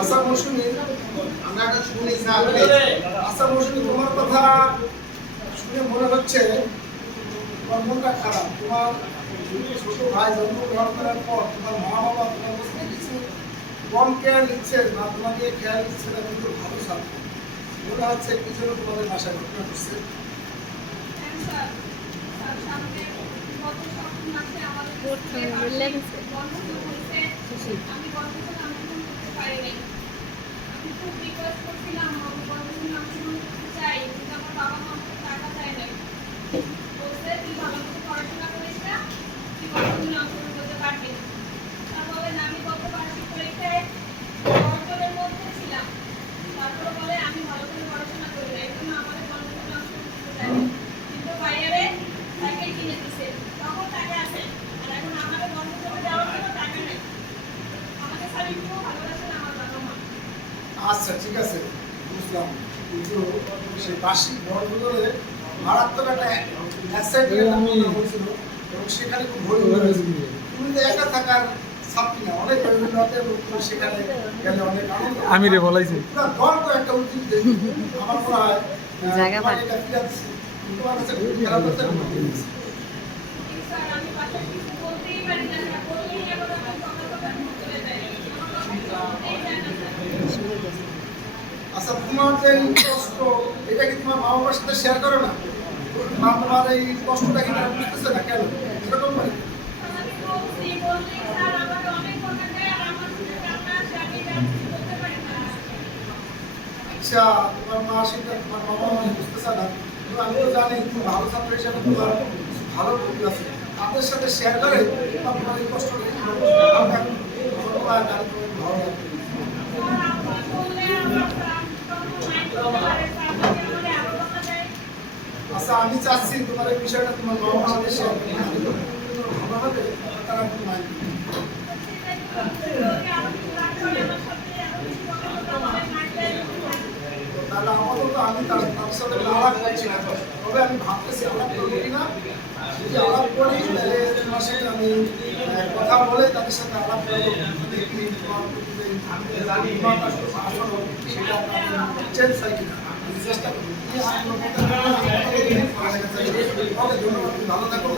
আচ্ছা মৌসুমী, আচ্ছা মৌসুমী, তোমার কথা শুনে মনে হচ্ছে তোমার মনটা খারাপ। তোমার ছোট ভাই জন্মগ্রহণ করার পর তোমার মা বাবা তোমার কাছ থেকে কিছু কম কেয়ার নিচ্ছে না, তোমাকে খেয়াল নিচ্ছে না, কিন্তু ভালো ছাত্র মনে হচ্ছে কিছু তোমাদের বাসায় ঘটনা করছে। আচ্ছা ঠিক আছে, বুঝলাম, কিন্তু সেই বার্ষিক বড়গুলোরে মারাত্মক একটা অ্যাক্সিডেন্ট হয়েছিল এবং সেখানে খুব ভয় হয়েছিল। তুমি তো একা থাকার ছাত্রী না, অনেক রবীন্দ্রনাথের সেখানে গেলে অনেক আনন্দ। আমি রে বলাইছি পুরো দল তো একটা উচিত আমার মনে হয় জায়গা পাই এটা ফিরাচ্ছি তোমার কাছে খারাপ হচ্ছে না। আচ্ছা তোমার যে কষ্ট, এটা কি তোমার মা বাবার সাথে শেয়ার করো না? মা তোমার এই কষ্টটা কি তারা বুঝতেছে না কেন এরকম করে? আচ্ছা তোমার মা সেটা তোমার বাবা মা বুঝতেছে না, কিন্তু আমি তো জানি তুমি ভালো ছাত্র হিসাবে তোমার ভালো বন্ধু আছে, তাদের সাথে শেয়ার করে তোমার এই কষ্টটা ভালো লাগবে। আচ্ছা আমি চাচ্ছি তোমার এই বিষয়টা তোমার বাবা মার সাথে শেয়ার করতে ভালো হবে, তারা একটু মাইন্ড তাহলে আপাতত আমি তাদের সাথে আলাপ করছি না, তবে আমি ভাবতেছি আলাপ করবো কিনা। যদি আলাপ করি তাহলে তোমার সাথে আমি কথা বলে তাদের সাথে আলাপ করবো, সেটা চেঞ্জ হয় কিনা চেষ্টা করবো। ধন্যবাদ, ভালো থাকো।